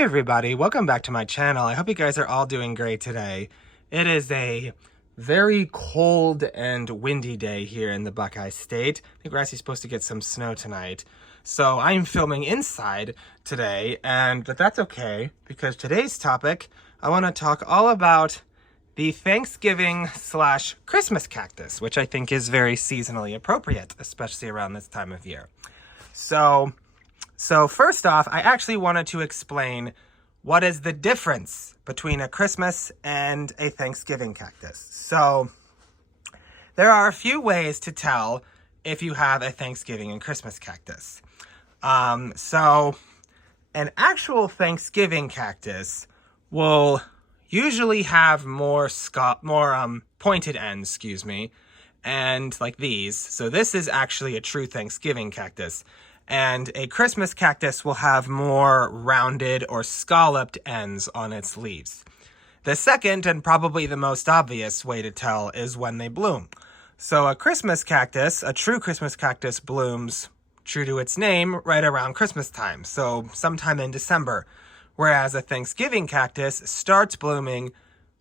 Hey everybody, welcome back to my channel. I hope you guys are all doing great today. It is a very cold and windy day here in the Buckeye State. I think we're actually supposed to get some snow tonight. So I'm filming inside today, but that's okay because today's topic, I want to talk all about the Thanksgiving/Christmas cactus, which I think is very seasonally appropriate, especially around this time of year. So first off, I actually wanted to explain what is the difference between a Christmas and a Thanksgiving cactus. So there are a few ways to tell if you have a Thanksgiving and Christmas cactus. So an actual Thanksgiving cactus will usually have more pointed ends, and like these. So this is actually a true Thanksgiving cactus. And a Christmas cactus will have more rounded or scalloped ends on its leaves. The second, and probably the most obvious way to tell, is when they bloom. So a Christmas cactus, a true Christmas cactus, blooms, true to its name, right around Christmas time, so sometime in December. Whereas a Thanksgiving cactus starts blooming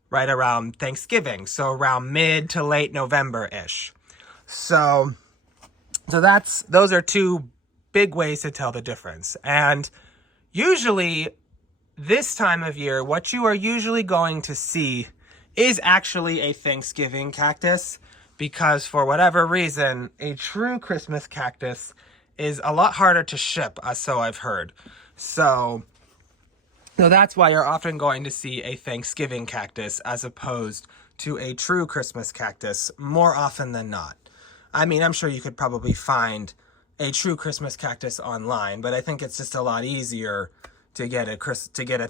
right around Thanksgiving, so around mid to late November-ish. So those are two big ways to tell the difference. And usually this time of year, what you are usually going to see is actually a Thanksgiving cactus, because for whatever reason, a true Christmas cactus is a lot harder to ship, so I've heard. So that's why you're often going to see a Thanksgiving cactus as opposed to a true Christmas cactus more often than not. I mean, I'm sure you could probably find a true Christmas cactus online, but I think it's just a lot easier to get a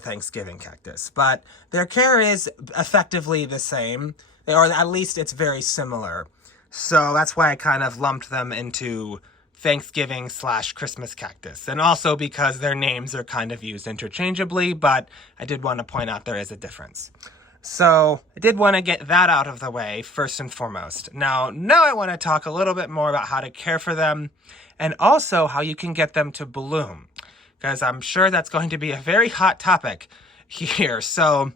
Thanksgiving cactus. But their care is effectively the same, or at least it's very similar. So that's why I kind of lumped them into Thanksgiving/Christmas cactus. And also because their names are kind of used interchangeably, but I did want to point out there is a difference. So I did want to get that out of the way first and foremost. Now I want to talk a little bit more about how to care for them and also how you can get them to bloom, because I'm sure that's going to be a very hot topic here. So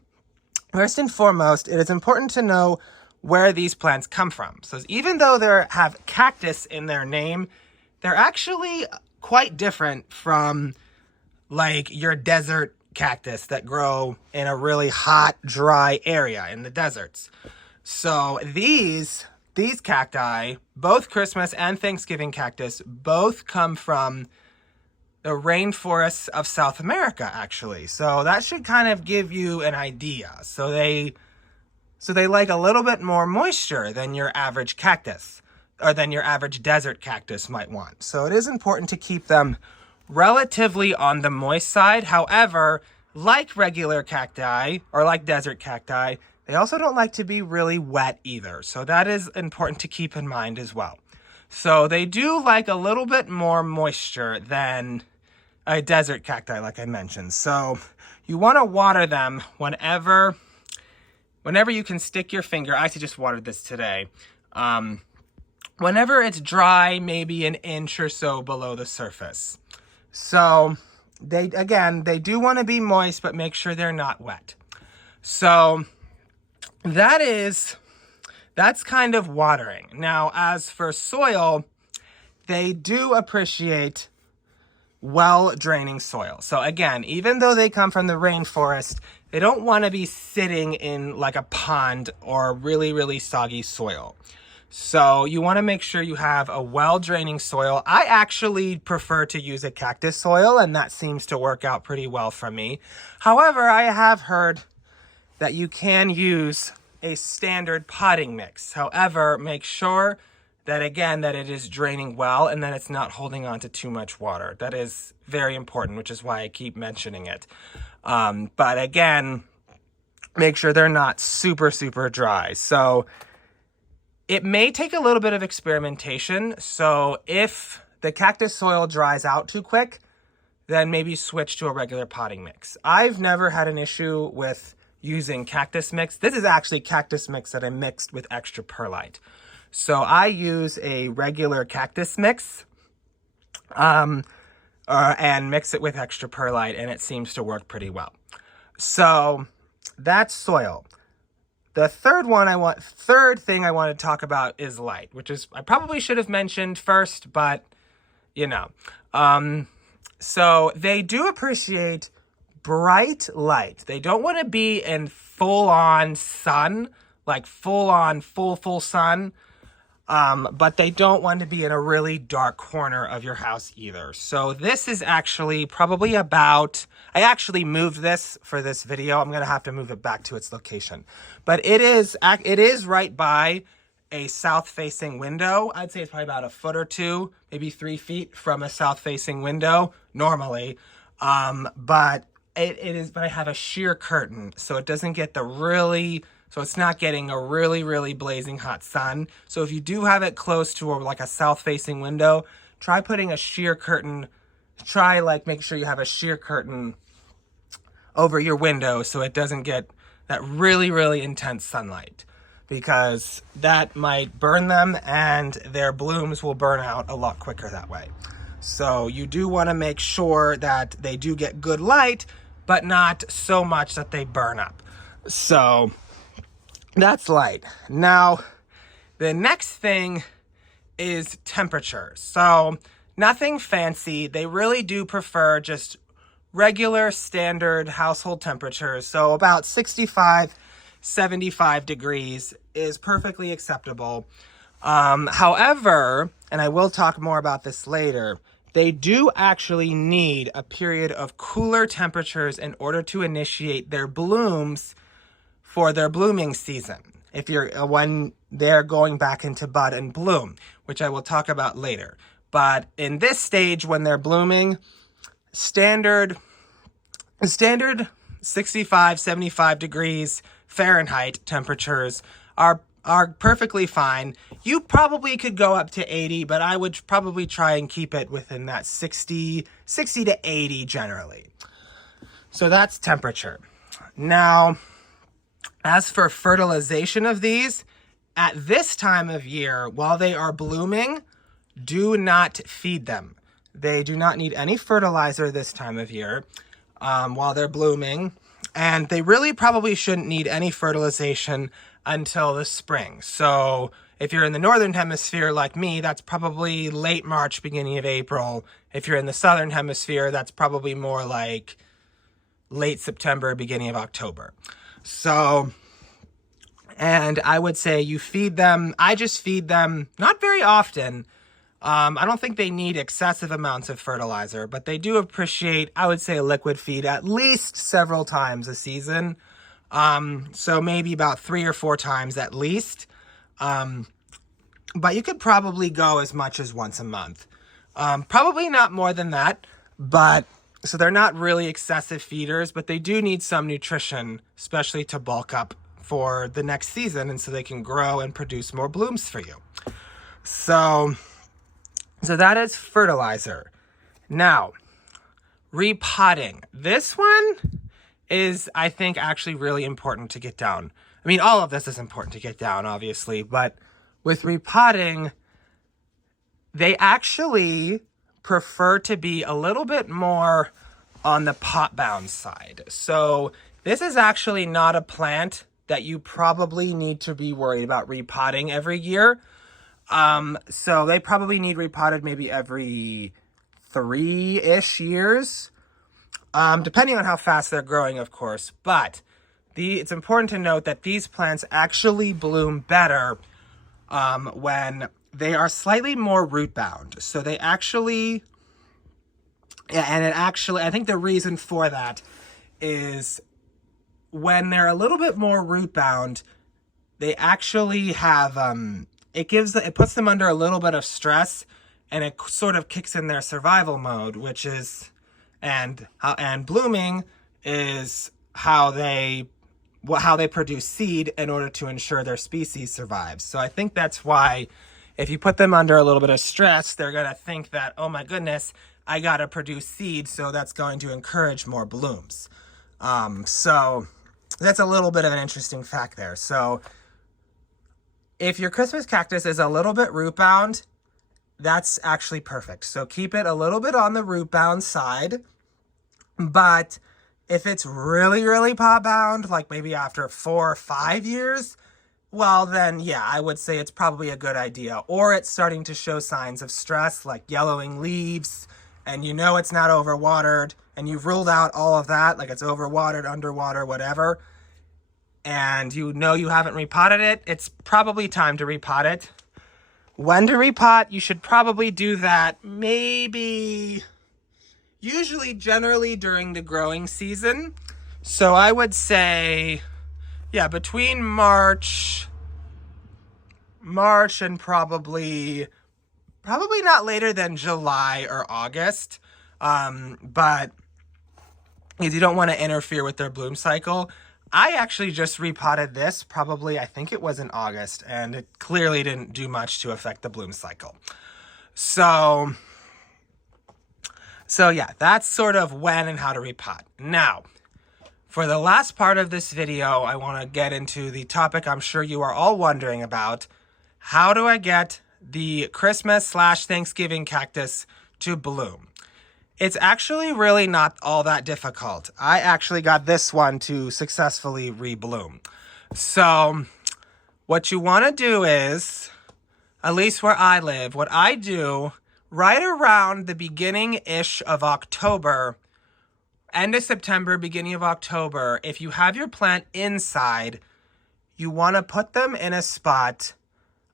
first and foremost, it is important to know where these plants come from. So even though they have cactus in their name, they're actually quite different from like your desert cactus that grow in a really hot, dry area in the deserts. So these cacti, both Christmas and Thanksgiving cactus, both come from the rainforests of South America, actually. So that should kind of give you an idea. So they like a little bit more moisture than your average cactus, or than your average desert cactus might want. So it is important to keep them relatively on the moist side. However, like regular cacti, or like desert cacti, they also don't like to be really wet either. So that is important to keep in mind as well. So they do like a little bit more moisture than a desert cacti, like I mentioned. So you want to water them whenever you can stick your finger. I actually just watered this today. Whenever it's dry, maybe an inch or so below the surface. So they do want to be moist, but make sure they're not wet. So that's kind of watering. Now, as for soil, they do appreciate well-draining soil. So again, even though they come from the rainforest, they don't want to be sitting in like a pond or really, really soggy soil. So you want to make sure you have a well-draining soil. I actually prefer to use a cactus soil, and that seems to work out pretty well for me. However, I have heard that you can use a standard potting mix. However, make sure that it is draining well and that it's not holding on to too much water. That is very important, which is why I keep mentioning it. But again, make sure they're not super, super dry. So it may take a little bit of experimentation. So if the cactus soil dries out too quick, then maybe switch to a regular potting mix. I've never had an issue with using cactus mix. This is actually cactus mix that I mixed with extra perlite. So I use a regular cactus mix. and mix it with extra perlite, and it seems to work pretty well. So that's soil. The third thing I want to talk about is light, which is I probably should have mentioned first, but you know. So they do appreciate bright light. They don't want to be in full-on sun, like full sun. But they don't want to be in a really dark corner of your house either. So this is actually probably about, I actually moved this for this video. I'm going to have to move it back to its location. But it is right by a south-facing window. I'd say it's probably about a foot or two, maybe 3 feet from a south-facing window normally. But but I have a sheer curtain, so it doesn't get so it's not getting a really blazing hot sun. So if you do have it close to like a south-facing window, try putting a sheer curtain. Make sure you have a sheer curtain over your window so it doesn't get that really intense sunlight, because that might burn them and their blooms will burn out a lot quicker that way. So you do want to make sure that they do get good light, but not so much that they burn up. So that's light. Now, the next thing is temperature. So nothing fancy. They really do prefer just regular standard household temperatures. So about 65, 75 degrees is perfectly acceptable. However, and I will talk more about this later, they do actually need a period of cooler temperatures in order to initiate their blooms for their blooming season, when they're going back into bud and bloom, which I will talk about later. But in this stage, when they're blooming, standard 65, 75 degrees Fahrenheit temperatures are perfectly fine. You probably could go up to 80, but I would probably try and keep it within that 60 to 80 generally. So that's temperature. Now, as for fertilization of these, at this time of year, while they are blooming, do not feed them. They do not need any fertilizer this time of year while they're blooming. And they really probably shouldn't need any fertilization until the spring. So if you're in the northern hemisphere like me, that's probably late March, beginning of April. If you're in the southern hemisphere, that's probably more like late September, beginning of October. So, and I would say you feed them, I just feed them not very often. I don't think they need excessive amounts of fertilizer, but they do appreciate, I would say, a liquid feed at least several times a season. So maybe about 3 or 4 times at least. But you could probably go as much as once a month. Probably not more than that, but so they're not really excessive feeders, but they do need some nutrition, especially to bulk up for the next season and so they can grow and produce more blooms for you. So that is fertilizer. Now, repotting. This one is, I think, actually really important to get down. I mean, all of this is important to get down, obviously, but with repotting, they actually prefer to be a little bit more on the pot bound side. So this is actually not a plant that you probably need to be worried about repotting every year. So they probably need repotted maybe every 3-ish years, depending on how fast they're growing, of course. But it's important to note that these plants actually bloom better when they are slightly more root bound. So they actually, I think the reason for that is when they're a little bit more root bound, they actually have, it puts them under a little bit of stress, and it sort of kicks in their survival mode, which is, and blooming is how they produce seed in order to ensure their species survives. So I think that's why if you put them under a little bit of stress, they're going to think that, oh my goodness, I got to produce seed, so that's going to encourage more blooms. So that's a little bit of an interesting fact there. So if your Christmas cactus is a little bit root bound, that's actually perfect. So keep it a little bit on the root bound side, but if it's really, really pot bound, like maybe after 4 or 5 years, well then, yeah, I would say it's probably a good idea. Or it's starting to show signs of stress, like yellowing leaves, and you know it's not overwatered, and you've ruled out all of that, like it's overwatered, underwater, whatever, and you know you haven't repotted it, it's probably time to repot it. When to repot, you should probably do that generally during the growing season. So I would say, yeah, between March and probably not later than July or August. But because you don't want to interfere with their bloom cycle. I actually just repotted this probably, I think it was in August, and it clearly didn't do much to affect the bloom cycle. So yeah, that's sort of when and how to repot. Now, for the last part of this video, I want to get into the topic I'm sure you are all wondering about. How do I get the Christmas/Thanksgiving cactus to bloom? It's actually really not all that difficult. I actually got this one to successfully rebloom. So what you want to do is, at least where I live, what I do right around the beginning-ish of October, end of September, beginning of October, if you have your plant inside, you want to put them in a spot,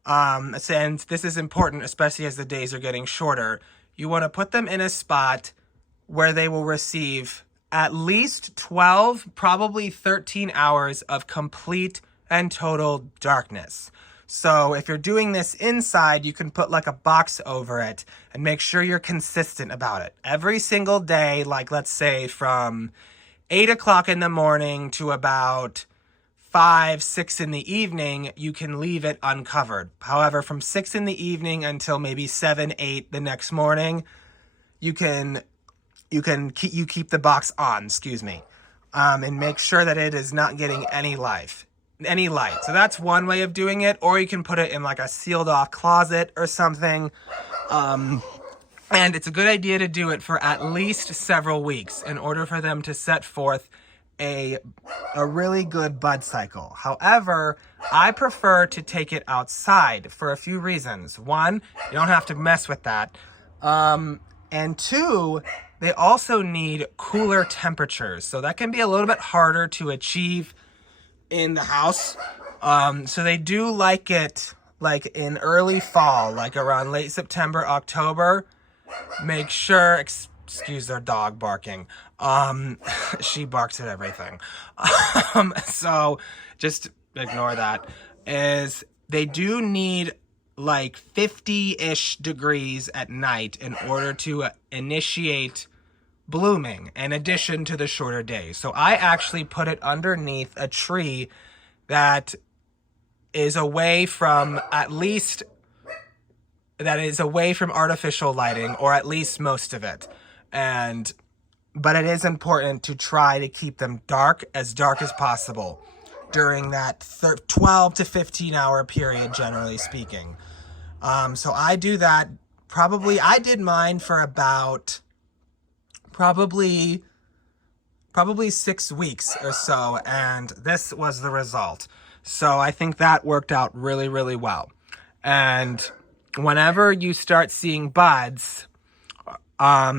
and this is important, especially as the days are getting shorter. You want to put them in a spot where they will receive at least 12, probably 13 hours of complete and total darkness. So if you're doing this inside, you can put like a box over it and make sure you're consistent about it. Every single day, like let's say from 8 o'clock in the morning to about 5, 6 in the evening, you can leave it uncovered. However, from 6 in the evening until maybe 7, 8 the next morning, you keep the box on, and make sure that it is not getting any light. So that's one way of doing it, or you can put it in like a sealed off closet or something. And it's a good idea to do it for at least several weeks in order for them to set forth a really good bud cycle. However, I prefer to take it outside for a few reasons. One, you don't have to mess with that. And two, they also need cooler temperatures. So that can be a little bit harder to achieve in the house. So they do like it like in early fall, like around late September, October. Make sure, excuse their dog barking. She barks at everything. So just ignore that. They do need like 50-ish degrees at night in order to initiate blooming, in addition to the shorter days. So I actually put it underneath a tree that is away from artificial lighting, or at least most of it. But it is important to try to keep them as dark as possible during that 12 to 15 hour period, generally speaking. So I do that I did mine for about probably 6 weeks or so, and this was the result. So I think that worked out really, really well. And whenever you start seeing buds,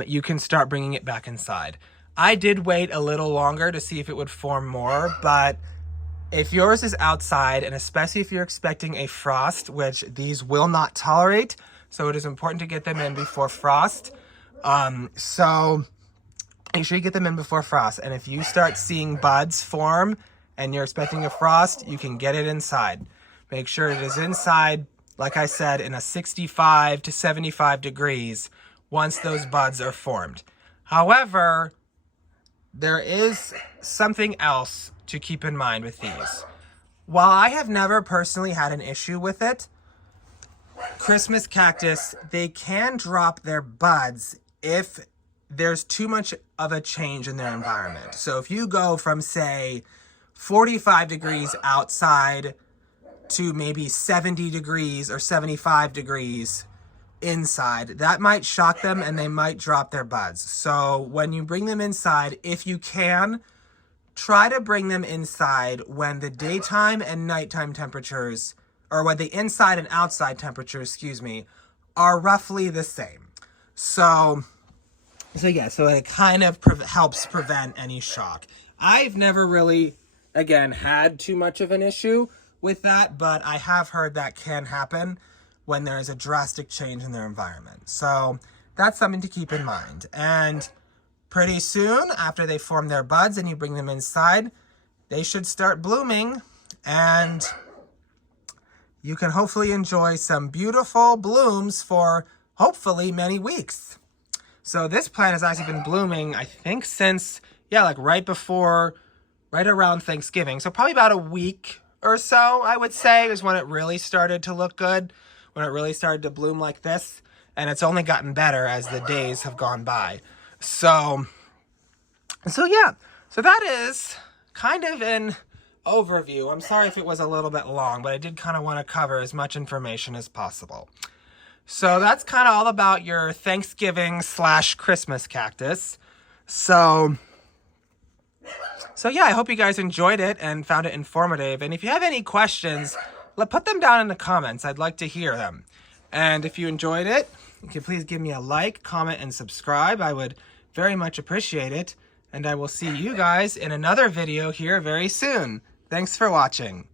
you can start bringing it back inside. I did wait a little longer to see if it would form more, but if yours is outside, and especially if you're expecting a frost, which these will not tolerate, so it is important to get them in before frost. So make sure you get them in before frost. And if you start seeing buds form and you're expecting a frost, you can get it inside. Make sure it is inside, like I said, in a 65 to 75 degrees once those buds are formed. However, there is something else to keep in mind with these. While I have never personally had an issue with it, Christmas cactus, they can drop their buds if there's too much of a change in their environment. So if you go from, say, 45 degrees outside to maybe 70 degrees or 75 degrees inside. That might shock them and they might drop their buds. So when you bring them inside, if you can, try to bring them inside when the daytime and nighttime temperatures, or when the inside and outside temperatures, excuse me, are roughly the same. So it kind of helps prevent any shock. I've never really, again, had too much of an issue with that, but I have heard that can happen when there is a drastic change in their environment. So that's something to keep in mind. And pretty soon, after they form their buds and you bring them inside, they should start blooming, and you can hopefully enjoy some beautiful blooms for hopefully many weeks. So this plant has actually been blooming, I think, since, like right around Thanksgiving. So probably about a week or so, I would say, is when it really started to look good, when it really started to bloom like this. And it's only gotten better as the days have gone by. So that is kind of an overview. I'm sorry if it was a little bit long, but I did kind of want to cover as much information as possible. So that's kind of all about your Thanksgiving/Christmas cactus. So I hope you guys enjoyed it and found it informative. And if you have any questions, put them down in the comments. I'd like to hear them. And if you enjoyed it, you can please give me a like, comment, and subscribe. I would very much appreciate it. And I will see you guys in another video here very soon. Thanks for watching.